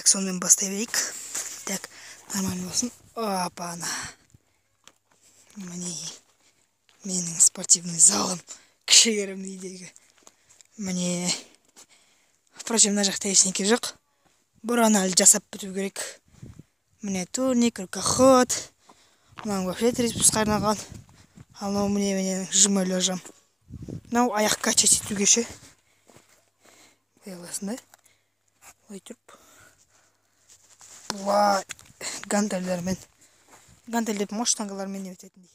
Так, сонымен бастай берейік. Так, нормально болсын. Опа-на. Міне менің спортивный залым. Кішігірім дейдегі. Міне. Впрочем, мына жақта ештеңке жоқ. Бұрын әлі жасап біту керек. Міне турник, рукоход. Мынау вообще трицепсқа арналған. Ал мынау міне жыма лежам. Мынау аяқ качать етуге ше. Беласың да? Ой тұрып. Бұлай гантельдермен. Гантель деп мош таңғалармен не өтетіндей.